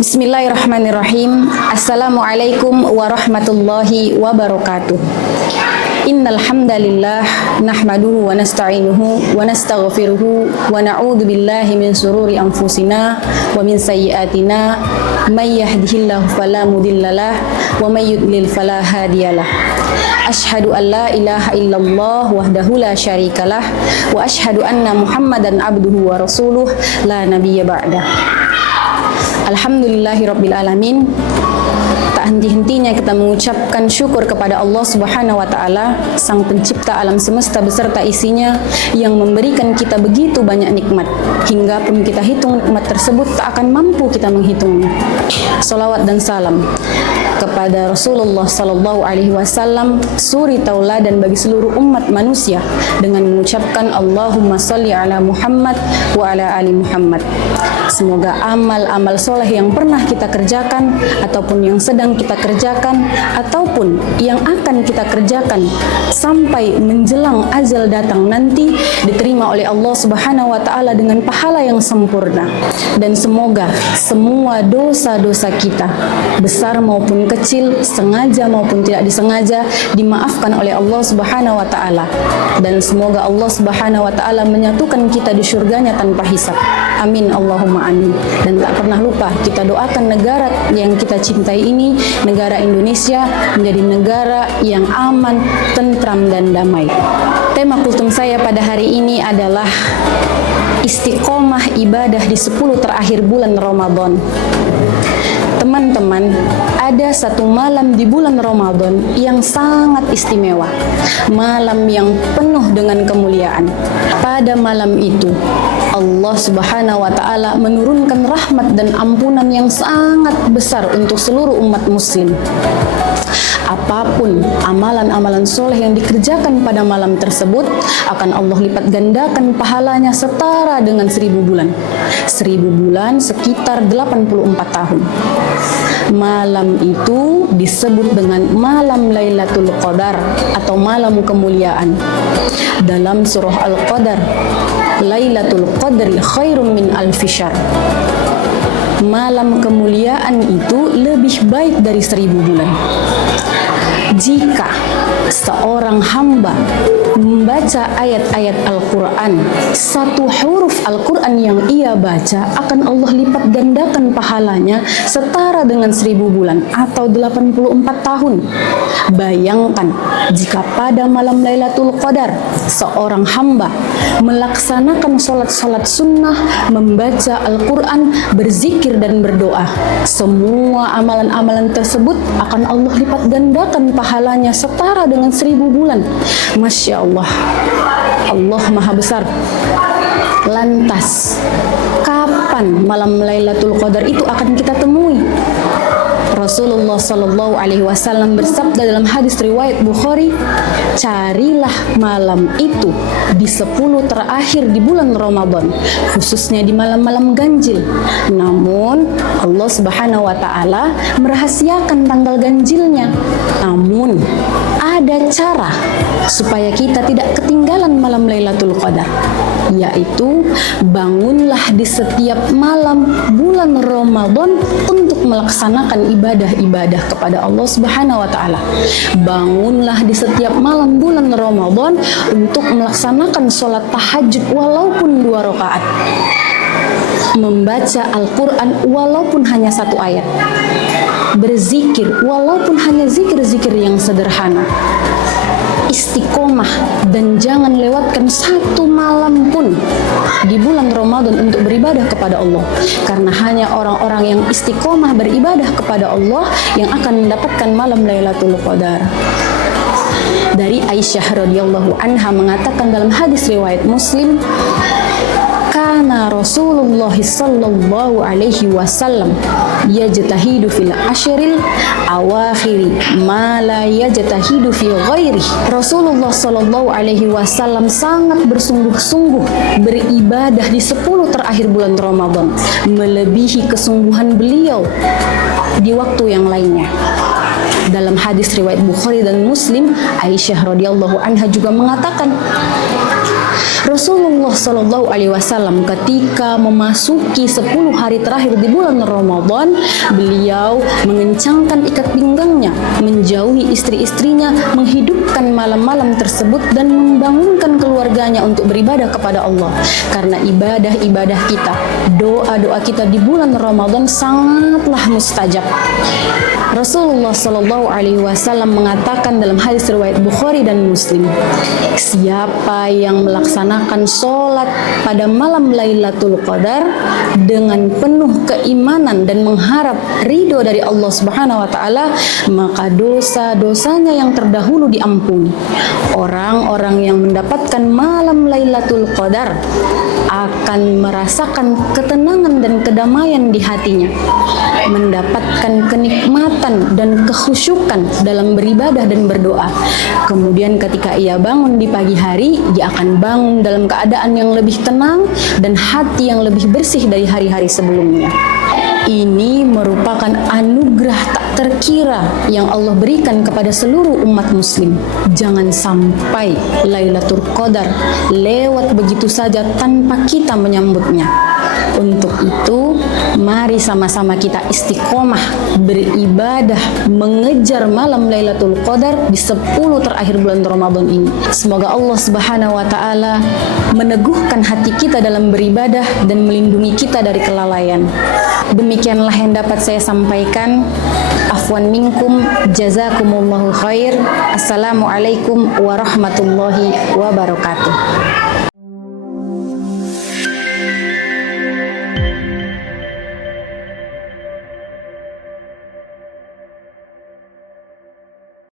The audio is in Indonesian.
Bismillahirrahmanirrahim. Assalamualaikum warahmatullahi wabarakatuh. Innal hamdalillah nahmaduhu wa nasta'inuhu wa nastaghfiruhu wa na'udzu billahi min shururi anfusina wa min sayyiatina may yahdihillahu fala mudhillalah wa may yudlil fala hadiyalah. Asyhadu an la ilaha illallah wahdahu la syarikalah wa asyhadu anna Muhammadan abduhu wa rasuluh la nabiyya ba'dah. Alhamdulillahirabbil alamin. Tak henti-hentinya kita mengucapkan syukur kepada Allah Subhanahu wa taala, Sang Pencipta alam semesta beserta isinya, yang memberikan kita begitu banyak nikmat hingga pun kita hitung nikmat tersebut tak akan mampu kita menghitungnya. Salawat dan salam kepada Rasulullah sallallahu alaihi wasallam, suri tauladan bagi seluruh umat manusia, dengan mengucapkan Allahumma shalli ala Muhammad wa ala ali Muhammad. Semoga amal-amal soleh yang pernah kita kerjakan ataupun yang sedang kita kerjakan ataupun yang akan kita kerjakan sampai menjelang ajal datang nanti diterima oleh Allah Subhanahu wa taala dengan pahala yang sempurna. Dan semoga semua dosa-dosa kita, besar maupun kecil, sengaja maupun tidak disengaja, dimaafkan oleh Allah Subhanahu wa taala. Dan semoga Allah Subhanahu wa taala menyatukan kita di surganya tanpa hisab. Amin Allahumma amin. Dan tak pernah lupa kita doakan negara yang kita cintai ini, negara Indonesia, menjadi negara yang aman, tentram dan damai. Tema kultum saya pada hari ini adalah istiqomah ibadah di 10 terakhir bulan Ramadan. Teman-teman, ada satu malam di bulan Ramadan yang sangat istimewa, malam yang penuh dengan kemuliaan. Pada malam itu, Allah Subhanahu wa taala menurunkan rahmat dan ampunan yang sangat besar untuk seluruh umat muslim. Apapun amalan-amalan soleh yang dikerjakan pada malam tersebut akan Allah lipat gandakan pahalanya setara dengan 1000 bulan. 1000 bulan sekitar 84 tahun. Malam itu disebut dengan malam Lailatul Qadar atau malam kemuliaan. Dalam surah Al-Qadar, Lailatul Qadri khairum min alfi syahr. Malam kemuliaan itu lebih baik dari 1000 bulan. Jika seorang hamba membaca ayat-ayat Al-Quran, satu huruf Al-Quran yang ia baca akan Allah lipat gandakan pahalanya setara dengan 1000 bulan atau 84 tahun. Bayangkan jika pada malam Lailatul Qadar seorang hamba melaksanakan sholat-sholat sunnah, membaca Al-Quran, berzikir dan berdoa, semua amalan-amalan tersebut akan Allah lipat gandakan pahalanya setara dengan 1000 bulan. Masya Allah, Allah Maha Besar. Lantas, kapan malam Lailatul Qadar itu akan kita temui? Rasulullah Sallallahu Alaihi Wasallam bersabda dalam hadis riwayat Bukhari, carilah malam itu di 10 terakhir di bulan Ramadan, khususnya di malam-malam ganjil. Namun Allah Subhanahu Wa Taala merahasiakan tanggal ganjilnya. Namun ada cara supaya kita tidak ketinggalan malam Lailatul Qadar, yaitu bangunlah di setiap malam bulan Ramadan untuk melaksanakan ibadah-ibadah kepada Allah Subhanahu wa taala. Bangunlah di setiap malam bulan Ramadan untuk melaksanakan sholat tahajud walaupun 2 rakaat. Membaca Al-Quran walaupun hanya 1 ayat. Berzikir walaupun hanya zikir-zikir yang sederhana. Istiqomah dan jangan lewatkan 1 malam pun di bulan Ramadan untuk beribadah kepada Allah, karena hanya orang-orang yang istiqomah beribadah kepada Allah yang akan mendapatkan malam Lailatul Qadar. Dari Aisyah radhiyallahu anha mengatakan dalam hadis riwayat Muslim, kana Rasulullah sallallahu alaihi wasallam yajtahidu fil ashril awakhiri ma la yajtahidu fi ghairi. Rasulullah sallallahu alaihi wasallam sangat bersungguh-sungguh beribadah di 10 terakhir bulan Ramadan, melebihi kesungguhan beliau di waktu yang lainnya. Dalam hadis riwayat Bukhari dan Muslim, Aisyah radhiyallahu anha juga mengatakan, Rasulullah Shallallahu Alaihi Wasallam ketika memasuki 10 hari terakhir di bulan Ramadan, beliau mengencangkan ikat pinggangnya, menjauhi istri-istrinya, menghidupkan malam-malam tersebut dan membangunkan keluarganya untuk beribadah kepada Allah. Karena ibadah-ibadah kita, doa-doa kita di bulan Ramadan sangatlah mustajab. Rasulullah Shallallahu Alaihi Wasallam mengatakan dalam hadis riwayat Bukhari dan Muslim, siapa yang melaksanakan sholat pada malam Lailatul Qadar dengan penuh keimanan dan mengharap ridho dari Allah Subhanahu Wa Taala, maka dosa-dosanya yang terdahulu diampuni. Orang-orang yang mendapatkan malam Lailatul Qadar akan merasakan ketenangan dan kedamaian di hatinya, mendapatkan kenikmatan dan kekhusyukan dalam beribadah dan berdoa. Kemudian ketika ia bangun di pagi hari, dia akan bangun dalam keadaan yang lebih tenang dan hati yang lebih bersih dari hari-hari sebelumnya. Ini merupakan anugerah tak terkira yang Allah berikan kepada seluruh umat muslim. Jangan sampai Lailatul Qadar lewat begitu saja tanpa kita menyambutnya. Untuk itu, mari sama-sama kita istiqomah beribadah mengejar malam Lailatul Qadar di 10 terakhir bulan Ramadan ini. Semoga Allah Subhanahu wa taala meneguhkan hati kita dalam beribadah dan melindungi kita dari kelalaian. Demikianlah yang dapat saya sampaikan. Afwan minkum, jazakumullahu khair. Assalamualaikum warahmatullahi wabarakatuh.